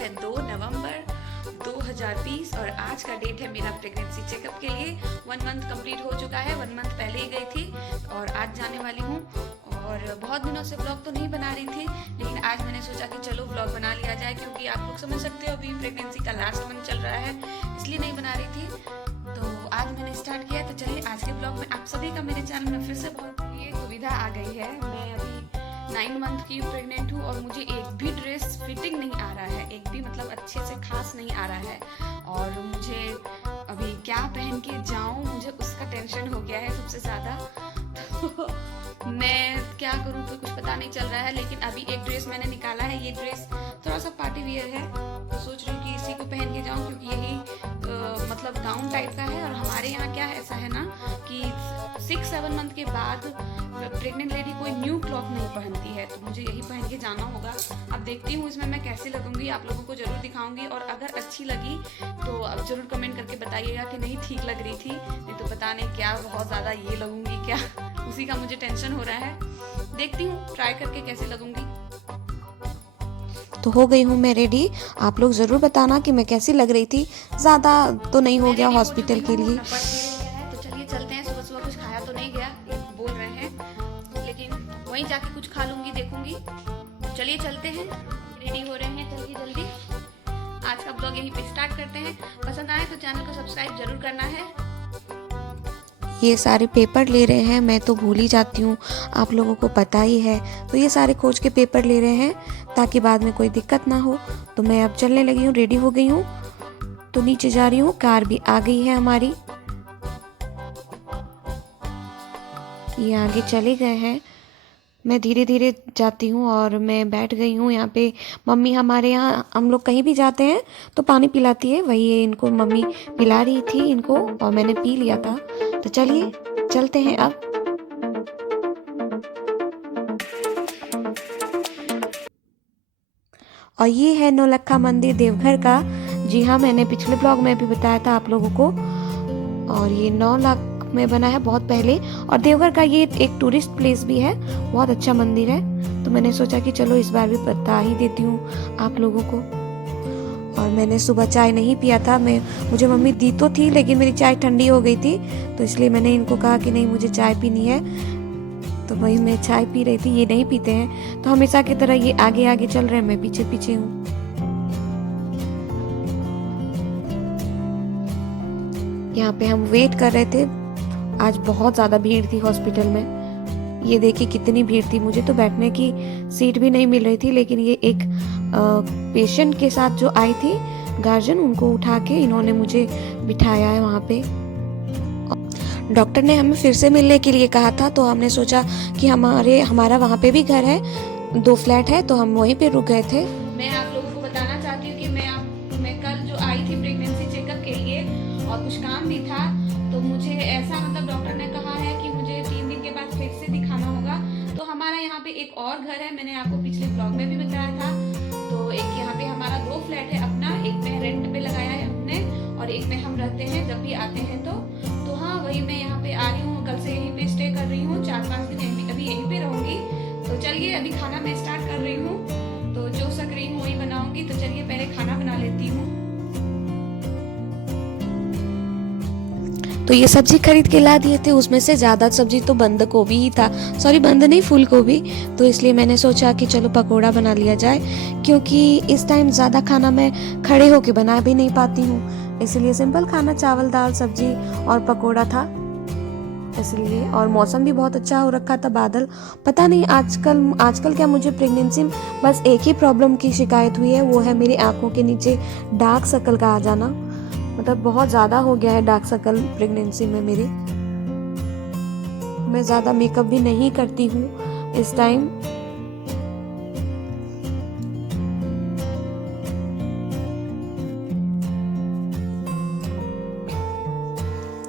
है 2 नवंबर 2020 और आज का डेट है मेरा प्रेगनेंसी चेकअप के लिए। 1 मंथ कंप्लीट हो चुका है, 1 मंथ पहले ही गई थी और आज जाने वाली हूँ। और बहुत दिनों से ब्लॉग तो नहीं बना रही थी, लेकिन आज मैंने सोचा कि चलो ब्लॉग बना लिया जाए, क्योंकि आप लोग समझ सकते हो अभी प्रेगनेंसी का लास्ट मंथ चल रहा है, इसलिए नहीं बना रही थी। तो आज मैंने स्टार्ट किया। तो चलिए आज के ब्लॉग में आप सभी का मेरे चैनल में फिर से बहुत ये सुविधा आ गई है। मैं अभी 9 मंथ की प्रेग्नेंट हूँ और मुझे एक भी ड्रेस फिटिंग नहीं आ रहा है, एक भी मतलब अच्छे से खास नहीं आ रहा है। और मुझे अभी क्या पहन के जाऊँ, मुझे उसका टेंशन हो गया है सबसे ज़्यादा। तो मैं क्या करूँ तो कुछ पता नहीं चल रहा है। लेकिन अभी एक ड्रेस मैंने निकाला है, ये ड्रेस थोड़ा सा पार्टी वियर है, तो सोच रही हूँ कि इसी को पहन के जाऊँ, क्योंकि यही मतलब गाउन टाइप का है। और हमारे यहाँ क्या है, ऐसा है ना कि 6-7 मंथ के बाद प्रेग्नेंट लेडी कोई न्यू क्लॉथ नहीं पहनती है, तो मुझे यही पहन के जाना होगा। अब देखती हूँ इसमें मैं कैसे लगूंगी, आप लोगों को जरूर दिखाऊंगी। और अगर अच्छी लगी तो अब जरूर कमेंट करके बताइएगा कि नहीं ठीक लग रही थी, नहीं तो पता नहीं क्या बहुत ज़्यादा ये लगूंगी क्या, उसी का मुझे टेंशन हो रहा है। देखती हूँ ट्राई करके कैसे लगूंगी। तो हो गई हूँ मैं रेडी। आप लोग ज़रूर बताना कि मैं कैसी लग रही थी। ज़्यादा तो नहीं हो गया हॉस्पिटल के लिए। तो चलिए चलते हैं। सुबह सुबह कुछ खाया तो नहीं गया बोल रहे हैं, लेकिन वहीं जाके कुछ खा लूंगी, देखूंगी। चलिए चलते हैं, रेडी हो रहे हैं जल्दी जल्दी। आज का ब्लॉग यहीं पे स्टार्ट करते हैं। पसंद आए तो चैनल को सब्सक्राइब जरूर करना है। ये सारे पेपर ले रहे हैं, मैं तो भूल ही जाती हूँ, आप लोगों को पता ही है। तो ये सारे खोज के पेपर ले रहे हैं ताकि बाद में कोई दिक्कत ना हो। तो मैं अब चलने लगी हूँ, रेडी हो गई हूँ, तो नीचे जा रही हूँ। कार भी आ गई है हमारी, ये आगे चले गए हैं। मैं धीरे धीरे जाती हूँ और मैं बैठ गई हूँ यहाँ पे। मम्मी हमारे यहाँ, हम लोग कहीं भी जाते हैं तो पानी पिलाती है, वही है, इनको मम्मी पिला रही थी इनको और मैंने पी लिया था। तो चलिए चलते हैं अब। और ये है नौलक्खा मंदिर देवघर का। जी हाँ, मैंने पिछले ब्लॉग में भी बताया था आप लोगों को। और ये 9 लाख में बना है बहुत पहले। और देवघर का ये एक टूरिस्ट प्लेस भी है, बहुत अच्छा मंदिर है। तो मैंने सोचा कि चलो इस बार भी बता ही देती हूँ आप लोगों को। और मैंने सुबह चाय नहीं पिया था, मुझे मम्मी दी तो थी, लेकिन मेरी चाय ठंडी हो गई थी, तो इसलिए मैंने इनको कहा कि नहीं मुझे चाय पीनी है। तो वही मैं चाय पी रही थी, ये नहीं पीते हैं। तो हमेशा की तरह ये आगे आगे चल रहे हैं, मैं पीछे पीछे हूँ। यहाँ पे हम वेट कर रहे थे। आज बहुत ज़्यादा भीड़ थी हॉस्पिटल में, ये देखिए कितनी भीड़ थी। मुझे तो बैठने की सीट भी नहीं मिल रही थी, लेकिन ये एक पेशेंट के साथ जो आई थी गार्जियन, उनको उठा के इन्होंने मुझे बिठाया है वहाँ पे। डॉक्टर ने हमें फिर से मिलने के लिए कहा था, तो हमने सोचा कि हमारा वहाँ पे भी घर है, 2 फ्लैट है, तो हम वहीं पे रुक गए थे। मैं आप लोगों को बताना चाहती हूँ कि मैं कल जो आई थी प्रेगनेंसी चेकअप के लिए और कुछ काम भी था, तो मुझे ऐसा मतलब डॉक्टर ने कहा है कि मुझे 3 दिन के बाद फिर से दिखाना होगा। तो हमारा यहाँ पे एक और घर है, मैंने आपको पिछले ब्लॉग में भी बताया था। तो एक यहाँ पे हमारा 2 फ्लैट है अपना, एक में रेंट पे लगाया है हमने और एक में हम रहते हैं जब भी आते हैं। तो हाँ, वही मैं यहाँ पे आ रही हूँ, कल से यहीं पे स्टे कर रही हूँ, 4-5 दिन अभी यहीं पे रहूंगी। तो चलिए अभी खाना मैं स्टार्ट कर रही हूँ, तो जो सक रही हूँ वही बनाऊंगी। तो चलिए पहले खाना बना लेती हूँ। तो ये सब्जी खरीद के ला दिए थे, उसमें से ज़्यादा सब्जी तो बंद गोभी ही था, सॉरी बंद नहीं फूल गोभी। तो इसलिए मैंने सोचा कि चलो पकोड़ा बना लिया जाए, क्योंकि इस टाइम ज़्यादा खाना मैं खड़े होके बना भी नहीं पाती हूँ, इसलिए सिंपल खाना चावल दाल सब्जी और पकोड़ा था इसलिए। और मौसम भी बहुत अच्छा हो रखा था, बादल। पता नहीं आजकल क्या मुझे प्रेगनेंसी में बस एक ही प्रॉब्लम की शिकायत हुई है, वो है मेरी आंखों के नीचे डार्क सर्कल का आ जाना। मतलब बहुत ज़्यादा हो गया है डार्क सर्कल प्रेगनेंसी में मेरे। मैं ज़्यादा मेकअप भी नहीं करती हूँ इस टाइम।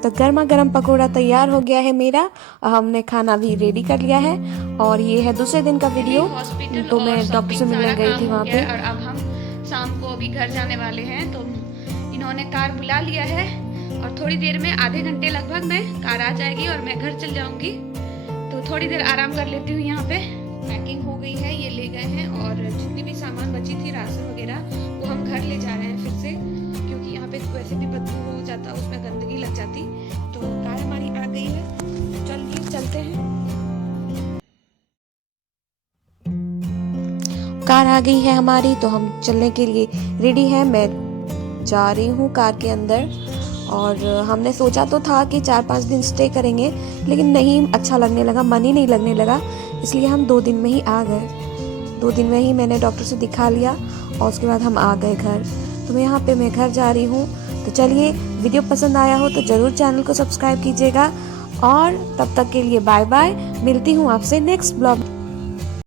तो गर्मा गर्म पकोड़ा तैयार हो गया है मेरा। हमने खाना भी रेडी कर लिया है। और ये है दूसरे दिन का वीडियो। तो मैं डॉक्टर से मिलने गई थी वहाँ पे। और अब हम शाम को अभी घर जाने वाले हैं, तो इन्होंने कार बुला लिया है और थोड़ी देर में, आधे घंटे लगभग में कार आ जाएगी और मैं घर चल जाऊंगी। तो थोड़ी देर आराम कर लेती हूँ। यहाँ पे पैकिंग हो गई है, ये ले गए हैं और जितनी भी सामान बची थी राशन वगैरह वो हम चलते हैं। कार आ गई है हमारी, तो हम चलने के लिए रेडी हैं। मैं जा रही हूँ कार के अंदर, और हमने सोचा तो था कि 4-5 दिन स्टे करेंगे, लेकिन नहीं अच्छा लगने लगा, मन ही नहीं लगने लगा, इसलिए हम 2 दिन में ही आ गए। 2 दिन में ही मैंने डॉक्टर से दिखा लिया और उसके बाद हम आ गए घर। तो मैं यहाँ पे मैं घर जा रही हूँ। तो चलिए, वीडियो पसंद आया हो तो ज़रूर चैनल को सब्सक्राइब कीजिएगा, और तब तक के लिए बाय बाय। मिलती हूँ आपसे नेक्स्ट ब्लॉग।